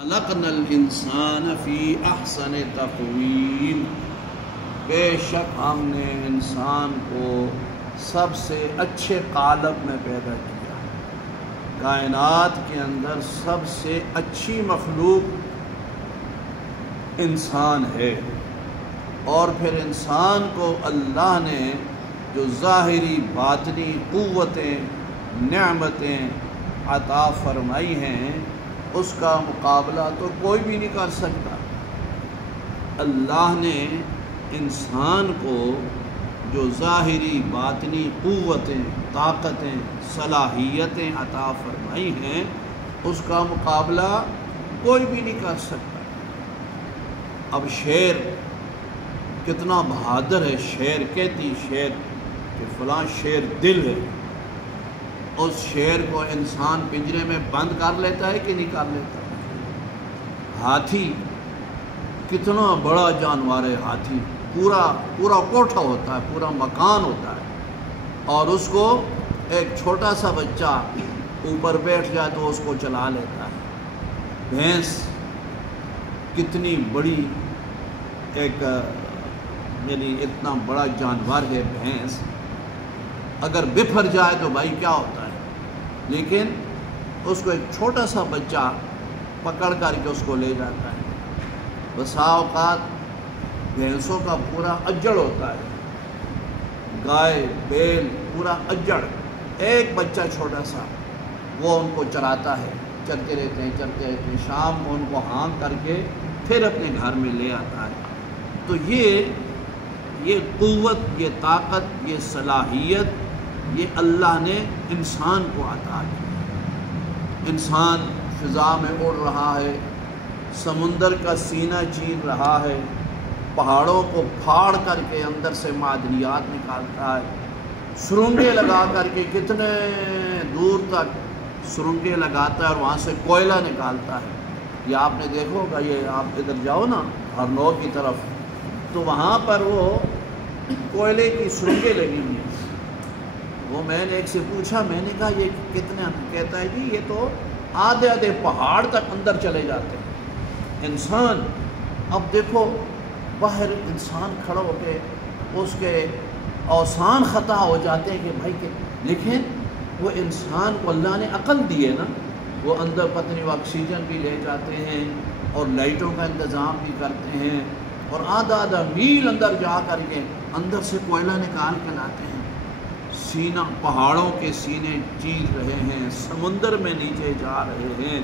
خلقنا الانسان فی احسن تقویم، بے شک ہم نے انسان کو سب سے اچھے قالب میں پیدا کیا۔ کائنات کے اندر سب سے اچھی مخلوق انسان ہے، اور پھر انسان کو اللہ نے جو ظاہری باطنی قوتیں نعمتیں عطا فرمائی ہیں، اس کا مقابلہ تو کوئی بھی نہیں کر سکتا۔ اللہ نے انسان کو جو ظاہری باطنی قوتیں طاقتیں صلاحیتیں عطا فرمائی ہیں، اس کا مقابلہ کوئی بھی نہیں کر سکتا۔ اب شیر کتنا بہادر ہے، شیر کہتی شیر کہ فلاں شیر دل ہے، اس شیر کو انسان پنجرے میں بند کر لیتا ہے کہ نہیں کر لیتا؟ ہاتھی کتنا بڑا جانور ہے، ہاتھی پورا کوٹھا ہوتا ہے، پورا مکان ہوتا ہے، اور اس کو ایک چھوٹا سا بچہ اوپر بیٹھ جائے تو اس کو چلا لیتا ہے۔ بھینس کتنی بڑی ایک یعنی اتنا بڑا جانور ہے بھینس، اگر بپھر جائے تو بھائی کیا ہوتا ہے، لیکن اس کو ایک چھوٹا سا بچہ پکڑ کر کے اس کو لے جاتا ہے۔ بسا اوقات بھینسوں کا پورا اجڑ ہوتا ہے، گائے بیل پورا اجڑ، ایک بچہ چھوٹا سا وہ ان کو چراتا ہے، چرتے رہتے ہیں، شام کو ان کو ہانک کر کے پھر اپنے گھر میں لے آتا ہے۔ تو یہ قوت، یہ طاقت، یہ صلاحیت یہ اللہ نے انسان کو عطا کی۔ انسان فضا میں اڑ رہا ہے، سمندر کا سینہ چیر رہا ہے، پہاڑوں کو پھاڑ کر کے اندر سے معدنیات نکالتا ہے، سرنگیں لگا کر کے کتنے دور تک سرنگیں لگاتا ہے اور وہاں سے کوئلہ نکالتا ہے۔ یہ آپ نے دیکھا ہوگا، یہ آپ ادھر جاؤ نا ہرنو کی طرف، تو وہاں پر وہ کوئلے کی سرنگیں لگی ہوئی ہیں۔ وہ میں نے ایک سے پوچھا، میں نے کہا یہ کتنے؟ کہتا ہے جی یہ تو آدھے پہاڑ تک اندر چلے جاتے ہیں۔ انسان اب دیکھو باہر انسان کھڑا ہو کے اس کے اوسان خطا ہو جاتے ہیں کہ بھائی کہ، لیکن وہ انسان کو اللہ نے عقل دی ہے نا، وہ اندر پتنی وہ آکسیجن بھی لے جاتے ہیں اور لائٹوں کا انتظام بھی کرتے ہیں، اور آدھا میل اندر جا کر کے اندر سے کوئلہ نکال کے لاتے ہیں، سینہ پہاڑوں کے سینے چیر رہے ہیں، سمندر میں نیچے جا رہے ہیں۔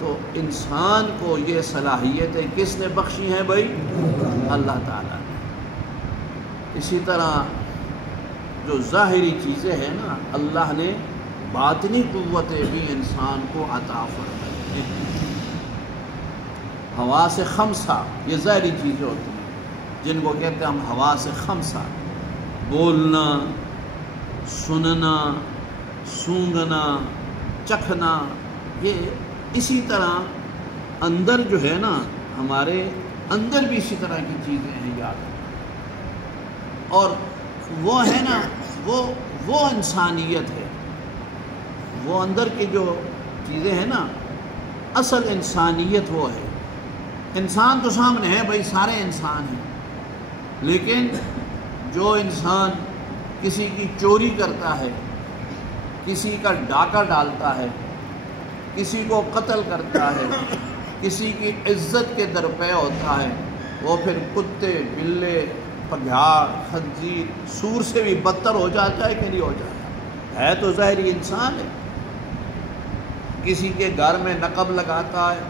تو انسان کو یہ صلاحیتیں کس نے بخشی ہیں بھائی؟ اللہ تعالیٰ نے۔ اسی طرح جو ظاہری چیزیں ہیں نا، اللہ نے باطنی قوتیں بھی انسان کو عطا فرمائی ہیں۔ حواس خمسہ یہ ظاہری چیزیں ہوتی ہیں، جن کو کہتے ہیں ہم حواس خمسہ، بولنا، سننا، سونگھنا، چکھنا، یہ اسی طرح اندر جو ہے نا، ہمارے اندر بھی اسی طرح کی چیزیں ہیں یاد، اور وہ ہے نا وہ انسانیت ہے، وہ اندر کی جو چیزیں ہیں نا، اصل انسانیت وہ ہے۔ انسان تو سامنے ہے بھائی، سارے انسان ہیں، لیکن جو انسان کسی کی چوری کرتا ہے، کسی کا ڈاکہ ڈالتا ہے، کسی کو قتل کرتا ہے، کسی کی عزت کے درپے ہوتا ہے، وہ پھر کتے بلے پگھاڑ خنزیر سور سے بھی بدتر ہو جاتا ہے کہ نہیں ہو جاتا ہے؟ تو ظاہری انسان ہے۔ کسی کے گھر میں نقب لگاتا ہے،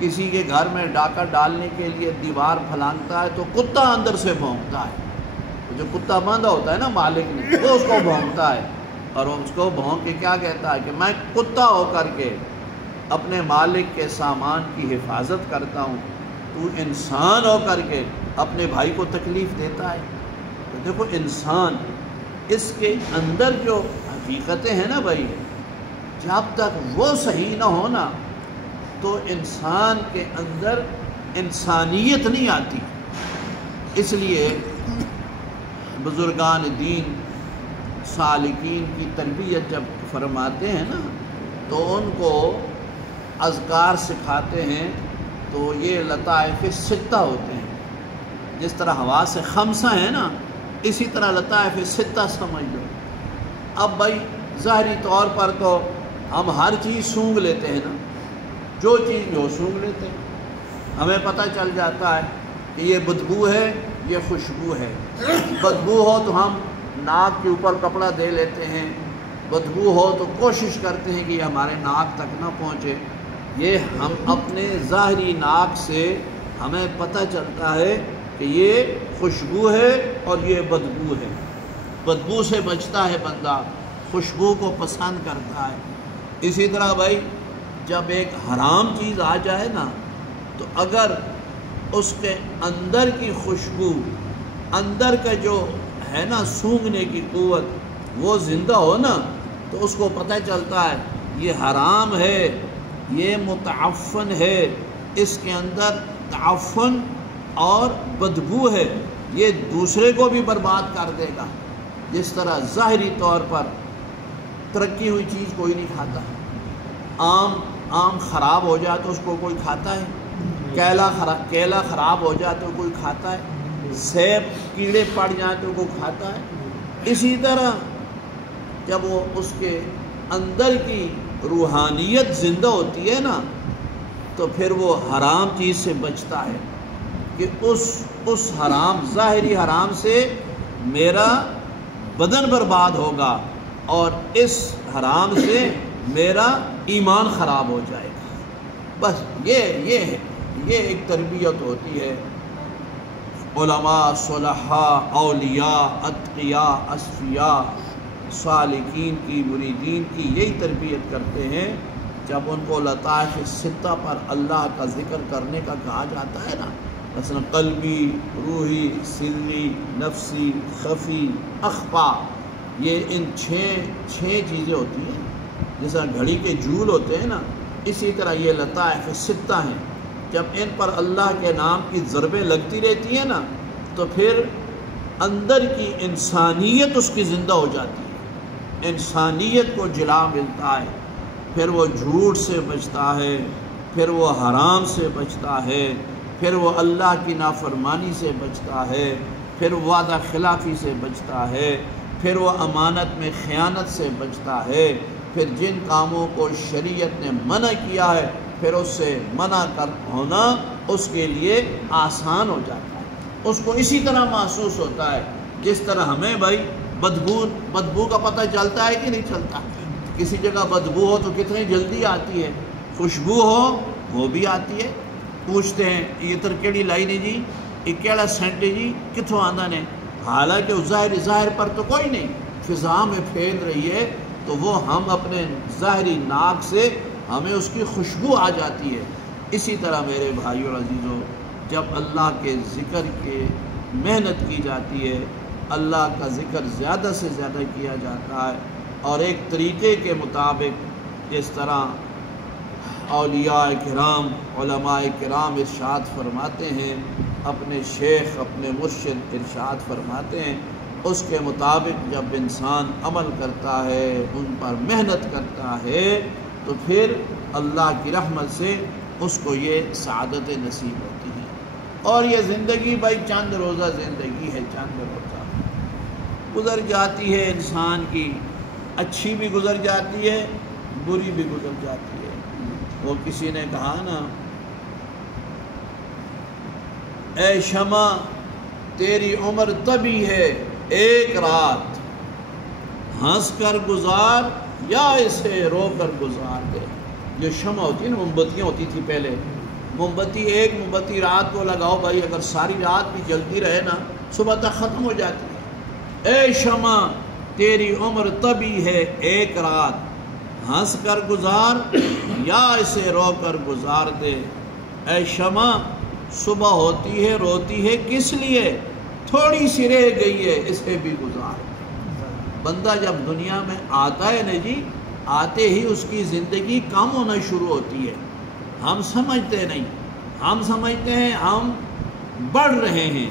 کسی کے گھر میں ڈاکہ ڈالنے کے لیے دیوار پھلانگتا ہے، تو کتا اندر سے بھونکتا ہے، جو کتا باندھا ہوتا ہے نا مالک نے، وہ اس کو بھونکتا ہے، اور اس کو بھونک کے کیا کہتا ہے کہ میں کتا ہو کر کے اپنے مالک کے سامان کی حفاظت کرتا ہوں، تو انسان ہو کر کے اپنے بھائی کو تکلیف دیتا ہے۔ تو دیکھو انسان، اس کے اندر جو حقیقتیں ہیں نا بھائی، جب تک وہ صحیح نہ ہونا تو انسان کے اندر انسانیت نہیں آتی۔ اس لیے بزرگان دین سالکین کی تربیت جب فرماتے ہیں نا، تو ان کو اذکار سکھاتے ہیں تو یہ لطائف ستہ ہوتے ہیں. جس طرح حواس خمسہ ہیں نا، اسی طرح لطائف ستہ سمجھ لو. اب بھائی ظاہری طور پر تو ہم ہر چیز سونگھ لیتے ہیں نا، جو چیز بھی ہو سونگھ لیتے ہیں. ہمیں پتہ چل جاتا ہے کہ یہ بدبو ہے، یہ خوشبو ہے. بدبو ہو تو ہم ناک کے اوپر کپڑا دے لیتے ہیں، بدبو ہو تو کوشش کرتے ہیں کہ یہ ہمارے ناک تک نہ پہنچے. یہ ہم اپنے ظاہری ناک سے ہمیں پتہ چلتا ہے کہ یہ خوشبو ہے اور یہ بدبو ہے. بدبو سے بچتا ہے بندہ، خوشبو کو پسند کرتا ہے. اسی طرح بھائی جب ایک حرام چیز آ جائے نا، تو اگر اس کے اندر کی خوشبو، اندر کا جو ہے نا سونگھنے کی قوت، وہ زندہ ہو نا، تو اس کو پتہ چلتا ہے یہ حرام ہے، یہ متعفن ہے، اس کے اندر تعفن اور بدبو ہے، یہ دوسرے کو بھی برباد کر دے گا. جس طرح ظاہری طور پر ترقی ہوئی چیز کوئی نہیں کھاتا. آم خراب ہو جائے تو اس کو کوئی کھاتا ہے؟ کیلا خراب ہو جائے تو کوئی کھاتا ہے؟ سیب کیڑے پڑ جائیں تو کوئی کھاتا ہے؟ اسی طرح جب وہ اس کے اندر کی روحانیت زندہ ہوتی ہے نا، تو پھر وہ حرام چیز سے بچتا ہے کہ اس حرام، ظاہری حرام سے میرا بدن برباد ہوگا اور اس حرام سے میرا ایمان خراب ہو جائے گا. بس یہ ایک تربیت ہوتی ہے. علماء، صلحاء، اولیاء، اتقیاء، اصفیاء، سالکین کی، مریدین کی یہی تربیت کرتے ہیں. جب ان کو لطائف ستہ پر اللہ کا ذکر کرنے کا کہا جاتا ہے نا، مثلا قلبی، روحی، سری، نفسی، خفی، اخفا، یہ ان چھ چیزیں ہوتی ہیں. جیسا گھڑی کے جول ہوتے ہیں نا، اسی طرح یہ لطائف ستہ ہیں. جب ان پر اللہ کے نام کی ضربیں لگتی رہتی ہیں نا، تو پھر اندر کی انسانیت اس کی زندہ ہو جاتی ہے، انسانیت کو جلا ملتا ہے. پھر وہ جھوٹ سے بچتا ہے، پھر وہ حرام سے بچتا ہے، پھر وہ اللہ کی نافرمانی سے بچتا ہے، پھر وعدہ خلافی سے بچتا ہے، پھر وہ امانت میں خیانت سے بچتا ہے. پھر جن کاموں کو شریعت نے منع کیا ہے، پھر اس سے منع کر ہونا اس کے لیے آسان ہو جاتا ہے. اس کو اسی طرح محسوس ہوتا ہے جس طرح ہمیں بھائی بدبو کا پتہ چلتا ہے کہ نہیں چلتا. کسی جگہ بدبو ہو تو کتنی جلدی آتی ہے، خوشبو ہو وہ بھی آتی ہے. پوچھتے ہیں یہ تر کیڑی لائی نے جی، یہ کیڑا سینٹ ہے جی، کتوں آندہ نے؟ حالانکہ ظاہر پر تو کوئی نہیں، فضا میں پھیل رہی ہے، تو وہ ہم اپنے ظاہری ناک سے ہمیں اس کی خوشبو آ جاتی ہے. اسی طرح میرے بھائیو اور عزیزوں، جب اللہ کے ذکر کے محنت کی جاتی ہے، اللہ کا ذکر زیادہ سے زیادہ کیا جاتا ہے، اور ایک طریقے کے مطابق، جس طرح اولیاء کرام، علماء کرام ارشاد فرماتے ہیں، اپنے شیخ، اپنے مرشد ارشاد فرماتے ہیں، اس کے مطابق جب انسان عمل کرتا ہے، ان پر محنت کرتا ہے، تو پھر اللہ کی رحمت سے اس کو یہ سعادت نصیب ہوتی ہے. اور یہ زندگی بھائی چند روزہ زندگی ہے، چند روزہ گزر جاتی ہے انسان کی، اچھی بھی گزر جاتی ہے، بری بھی گزر جاتی ہے. وہ کسی نے کہا نا، اے شمع تیری عمر تبھی ہے ایک رات، ہنس کر گزار یا اسے رو کر گزار دے. جو شمع ہوتی ہے نا، موم بتیاں ہوتی تھی پہلے، موم بتی ایک موم بتی رات کو لگاؤ بھائی، اگر ساری رات بھی جلتی رہے نا، صبح تک ختم ہو جاتی ہے. اے شمع تیری عمر تبھی ہے ایک رات، ہنس کر گزار یا اسے رو کر گزار دے. اے شمع صبح ہوتی ہے روتی ہے کس لیے؟ تھوڑی سی رہ گئی ہے اسے بھی گزار. بندہ جب دنیا میں آتا ہے نا جی، آتے ہی اس کی زندگی کم ہونا شروع ہوتی ہے. ہم سمجھتے نہیں، ہم سمجھتے ہیں ہم بڑھ رہے ہیں،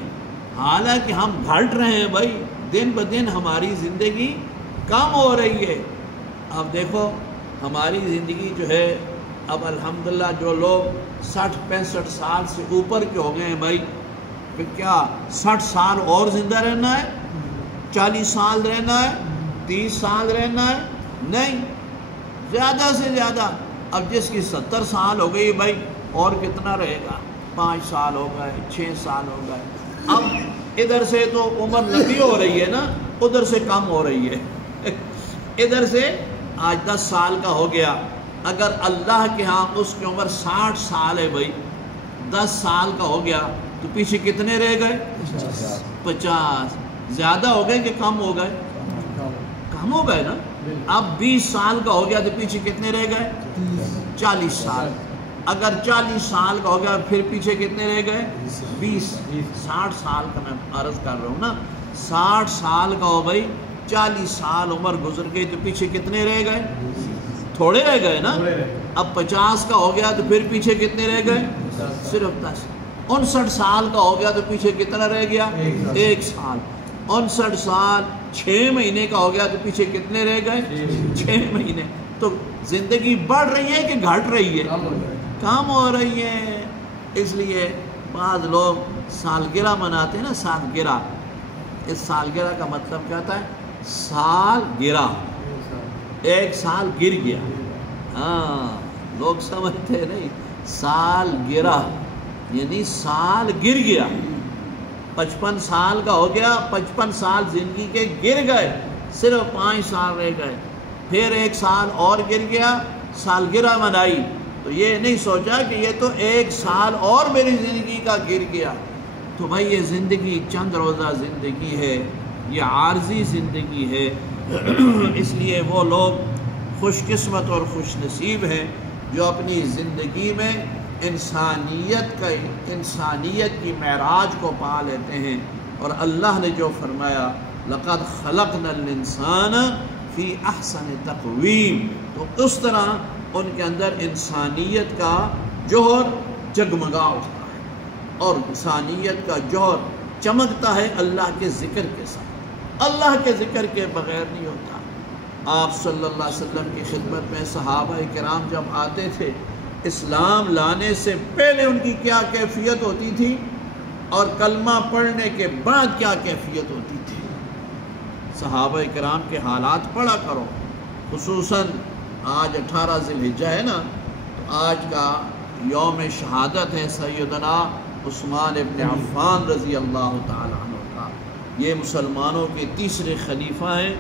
حالانکہ ہم گھٹ رہے ہیں بھائی. دن بدن ہماری زندگی کم ہو رہی ہے. اب دیکھو ہماری زندگی جو ہے اب الحمدللہ جو لوگ 60-65 سال سے اوپر کے ہو گئے ہیں بھائی، پھر کیا 60 سال اور زندہ رہنا ہے؟ 40 سال رہنا ہے؟ 30 سال رہنا ہے؟ نہیں، زیادہ سے زیادہ اب جس کی 70 سال ہو گئی بھائی اور کتنا رہے گا؟ 5 سال ہو گئے، 6 سال ہو گئے. اب ادھر سے تو عمر لمبی ہو رہی ہے نا، ادھر سے کم ہو رہی ہے. ادھر سے آج 10 سال کا ہو گیا، اگر اللہ کے ہاں اس کی عمر 60 سال ہے بھائی، 10 سال کا ہو گیا تو پیچھے کتنے رہ گئے؟ 50. زیادہ ہو گئے کہ کم ہو گئے؟ کم ہو گئے نا. اب 20 سال کا ہو گیا تو پیچھے کتنے رہ گئے؟ 40 سال. اگر 40 سال کا ہو گیا پھر پیچھے کتنے رہ گئے؟ 20. 60 سال کا میں عرض کر رہا ہوں نا. 60 سال کا ہو بھائی، 40 سال عمر گزر گئی تو پیچھے کتنے رہ گئے؟ تھوڑے رہ گئے نا. اب 50 کا ہو گیا تو پھر پیچھے کتنے رہ گئے؟ صرف 10. 59 سال کا ہو گیا تو پیچھے کتنا رہ گیا؟ 1 سال. 59 سال 6 مہینے کا ہو گیا تو پیچھے کتنے رہ گئے؟ 6 مہینے. تو زندگی بڑھ رہی ہے کہ گھٹ رہی ہے؟ کم ہو رہی ہے. اس لیے بعض لوگ سالگرہ مناتے ہیں نا، سالگرہ. اس سالگرہ کا مطلب کیا ہوتا ہے؟ سال گرا، 1 سال گر گیا. ہاں، لوگ سمجھتے نہیں. سال گرا یعنی سال گر گیا. 55 سال کا ہو گیا، 55 سال زندگی کے گر گئے، صرف 5 سال رہ گئے. پھر 1 سال اور گر گیا، سالگرہ منائی. تو یہ نہیں سوچا کہ یہ تو 1 سال اور میری زندگی کا گر گیا. تو بھائی یہ زندگی چند روزہ زندگی ہے، یہ عارضی زندگی ہے. اس لیے وہ لوگ خوش قسمت اور خوش نصیب ہیں جو اپنی زندگی میں انسانیت کی معراج کو پا لیتے ہیں. اور اللہ نے جو فرمایا لقد خلقنا الانسان فی احسن تقویم، تو اس طرح ان کے اندر انسانیت کا جوہر جگمگا اٹھتا ہے اور انسانیت کا جوہر چمکتا ہے اللہ کے ذکر کے ساتھ. اللہ کے ذکر کے بغیر نہیں ہوتا. آپ صلی اللہ علیہ وسلم کی خدمت میں صحابہ کرام جب آتے تھے، اسلام لانے سے پہلے ان کی کیا کیفیت ہوتی تھی اور کلمہ پڑھنے کے بعد کیا کیفیت ہوتی تھی. صحابہ کرام کے حالات پڑھا کرو. خصوصاً آج 18 ذی الحجہ ہے نا، تو آج کا یوم شہادت ہے سیدنا عثمان ابن عفان رضی اللہ تعالیٰ عنہ کا. یہ مسلمانوں کے تیسرے خلیفہ ہیں،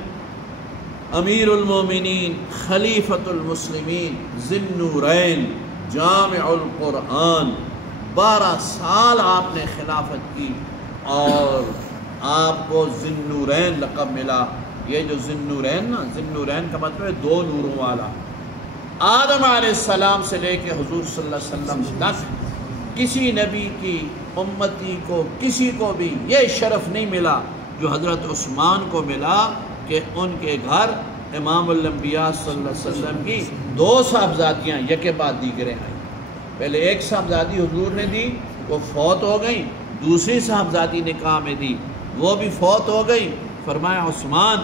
امیر المومنین، خلیفۃ المسلمین، ذی النورین، جامع القرآن. 12 سال آپ نے خلافت کی اور آپ کو ذی النورین لقب ملا. یہ جو ذی النورین نا، ذی النورین کا مطلب ہے 2 نوروں والا. آدم علیہ السلام سے لے کے حضور صلی اللہ علیہ وسلم تک کسی نبی کی امتی کو کسی کو بھی یہ شرف نہیں ملا جو حضرت عثمان کو ملا کہ ان کے گھر امام الانبیاء صلی اللہ علیہ وسلم کی 2 صاحبزادیاں یکے بعد دیگرے آئیں. پہلے ایک صاحبزادی حضور نے دی، وہ فوت ہو گئی. دوسری صاحبزادی نکاح میں دی، وہ بھی فوت ہو گئی. فرمایا عثمان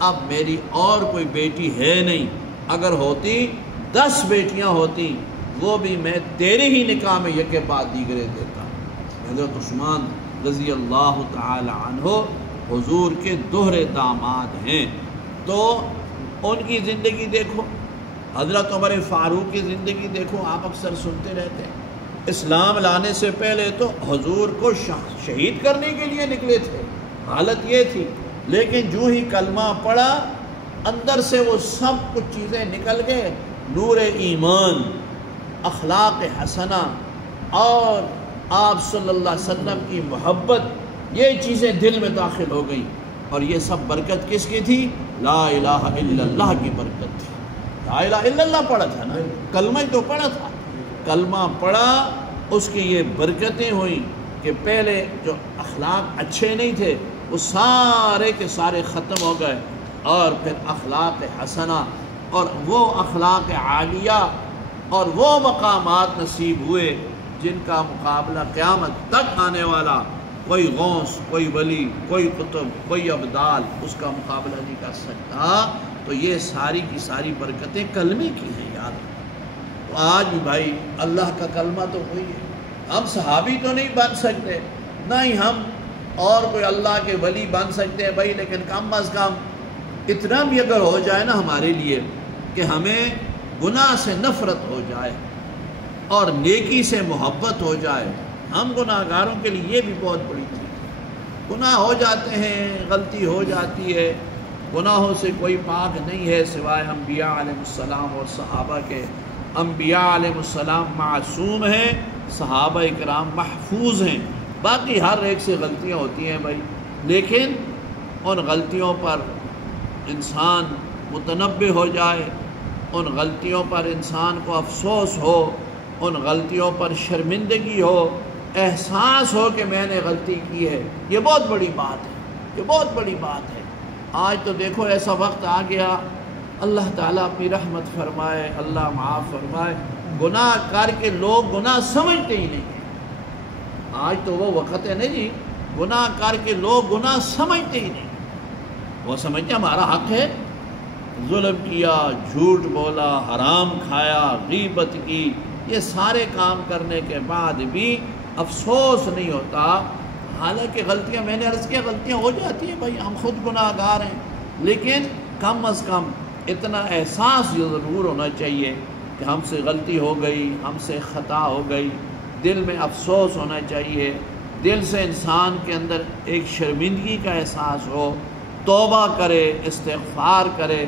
اب میری اور کوئی بیٹی ہے نہیں، اگر ہوتی 10 بیٹیاں ہوتی وہ بھی میں تیرے ہی نکاح میں یکے بعد دیگرے دیتا. حضرت عثمان رضی اللہ تعالی عنہ حضور کے دوہرے داماد ہیں. تو ان کی زندگی دیکھو، حضرت عمر فاروق کی زندگی دیکھو. آپ اکثر سنتے رہتے ہیں اسلام لانے سے پہلے تو حضور کو شہید کرنے کے لیے نکلے تھے، حالت یہ تھی. لیکن جو ہی کلمہ پڑھا اندر سے وہ سب کچھ چیزیں نکل گئے. نور ایمان، اخلاق حسنہ اور آپ صلی اللہ علیہ وسلم کی محبت، یہ چیزیں دل میں داخل ہو گئیں. اور یہ سب برکت کس کی تھی؟ لا الہ الا اللہ کی برکت تھی. لا الہ الا اللہ پڑھا تھا نا، کلمہ ہی تو پڑھا تھا. کلمہ پڑھا، اس کی یہ برکتیں ہوئیں کہ پہلے جو اخلاق اچھے نہیں تھے وہ سارے کے سارے ختم ہو گئے. اور پھر اخلاق حسنہ اور وہ اخلاق عالیہ اور وہ مقامات نصیب ہوئے جن کا مقابلہ قیامت تک آنے والا کوئی غوث، کوئی ولی، کوئی قطب، کوئی ابدال اس کا مقابلہ نہیں کر سکتا. تو یہ ساری کی ساری برکتیں کلمے کی ہیں یاد. تو آج بھی بھائی اللہ کا کلمہ تو وہی ہے. ہم صحابی تو نہیں بن سکتے، نہ ہی ہم اور کوئی اللہ کے ولی بن سکتے ہیں بھائی، لیکن کم از کم اتنا بھی اگر ہو جائے نا ہمارے لیے کہ ہمیں گناہ سے نفرت ہو جائے اور نیکی سے محبت ہو جائے. ہم گناہ گاروں کے لیے یہ بھی بہت بڑی چیز ہے. گناہ ہو جاتے ہیں، غلطی ہو جاتی ہے، گناہوں سے کوئی پاک نہیں ہے سوائے انبیاء علیہ السلام اور صحابہ کے. انبیاء علیہ السلام معصوم ہیں، صحابہ اکرام محفوظ ہیں. باقی ہر ایک سے غلطیاں ہوتی ہیں بھائی، لیکن ان غلطیوں پر انسان متنبہ ہو جائے، ان غلطیوں پر انسان کو افسوس ہو، ان غلطیوں پر شرمندگی ہو، احساس ہو کہ میں نے غلطی کی ہے، یہ بہت بڑی بات ہے، یہ بہت بڑی بات ہے. آج تو دیکھو ایسا وقت آ گیا، اللہ تعالیٰ اپنی رحمت فرمائے، اللہ معاف فرمائے، گناہ کر کے لوگ گناہ سمجھتے ہی نہیں. آج تو وہ وقت ہے نا جی، گناہ کر کے لوگ گناہ سمجھتے ہی نہیں. وہ سمجھتے ہمارا حق ہے، ظلم کیا، جھوٹ بولا، حرام کھایا، غیبت کی، یہ سارے کام کرنے کے بعد بھی افسوس نہیں ہوتا. حالانکہ غلطیاں، میں نے عرض کیا، غلطیاں ہو جاتی ہیں بھائی، ہم خود گناہ گار ہیں، لیکن کم از کم اتنا احساس یہ ضرور ہونا چاہیے کہ ہم سے غلطی ہو گئی، ہم سے خطا ہو گئی. دل میں افسوس ہونا چاہیے، دل سے انسان کے اندر ایک شرمندگی کا احساس ہو، توبہ کرے، استغفار کرے،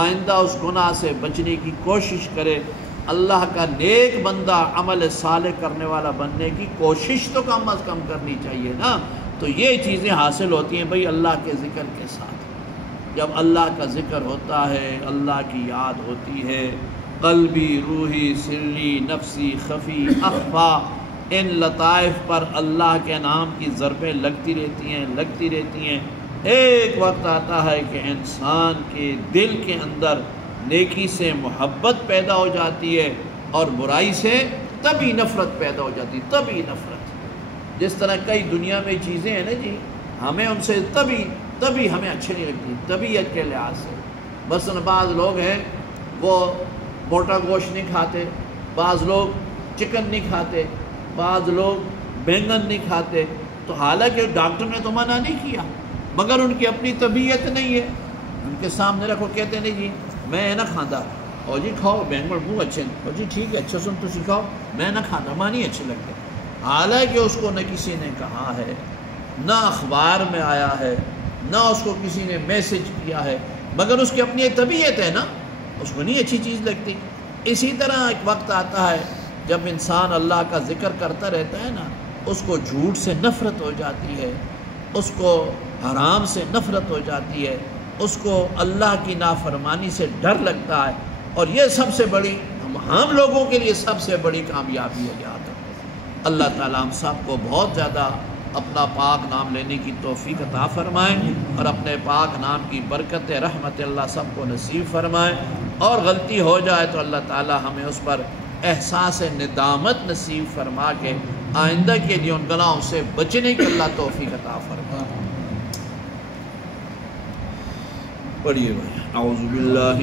آئندہ اس گناہ سے بچنے کی کوشش کرے، اللہ کا نیک بندہ، عمل صالح کرنے والا بننے کی کوشش تو کم از کم کرنی چاہیے نا. تو یہ چیزیں حاصل ہوتی ہیں بھائی اللہ کے ذکر کے ساتھ. جب اللہ کا ذکر ہوتا ہے، اللہ کی یاد ہوتی ہے، قلبی، روحی، سری، نفسی، خفی، اخفا، ان لطائف پر اللہ کے نام کی ضربیں لگتی رہتی ہیں. ایک وقت آتا ہے کہ انسان کے دل کے اندر نیکی سے محبت پیدا ہو جاتی ہے اور برائی سے تبھی نفرت پیدا ہو جاتی ہے، تبھی نفرت. جس طرح کئی دنیا میں چیزیں ہیں نا جی، ہمیں ان سے تبھی ہمیں اچھے نہیں لگتی، طبیعت کے لحاظ سے. مثلاً بعض لوگ ہیں وہ موٹا گوشت نہیں کھاتے، بعض لوگ چکن نہیں کھاتے، بعض لوگ بینگن نہیں کھاتے. تو حالانکہ ڈاکٹر نے تو منع نہیں کیا، مگر ان کی اپنی طبیعت نہیں ہے. ان کے سامنے رکھو، کہتے نہیں جی میں نہ کھانا، اور جی کھاؤ بینگن بہت اچھے، اور جی ٹھیک ہے اچھا سن تو سکھاؤ، میں نہ کھانا، ماں نہیں اچھے لگتے. حالانکہ اس کو نہ کسی نے کہا ہے، نہ اخبار میں آیا ہے، نہ اس کو کسی نے میسج کیا ہے، مگر اس کی اپنی ایک طبیعت ہے نا، اس کو نہیں اچھی چیز لگتی. اسی طرح ایک وقت آتا ہے جب انسان اللہ کا ذکر کرتا رہتا ہے نا، اس کو جھوٹ سے نفرت ہو جاتی ہے، اس کو حرام سے نفرت ہو جاتی ہے، اس کو اللہ کی نافرمانی سے ڈر لگتا ہے. اور یہ سب سے بڑی ہم لوگوں کے لیے سب سے بڑی کامیابی ہے. یاد رکھو، اللہ تعالیٰ ہم سب کو بہت زیادہ اپنا پاک نام لینے کی توفیق عطا فرمائے، اور اپنے پاک نام کی برکت رحمت اللہ سب کو نصیب فرمائے. اور غلطی ہو جائے تو اللہ تعالیٰ ہمیں اس پر احساس ندامت نصیب فرما کے آئندہ کے لیے ان گناہوں سے بچنے کی اللہ توفیق عطا فرمائے. پڑھیے بھائی، اعوذ باللہ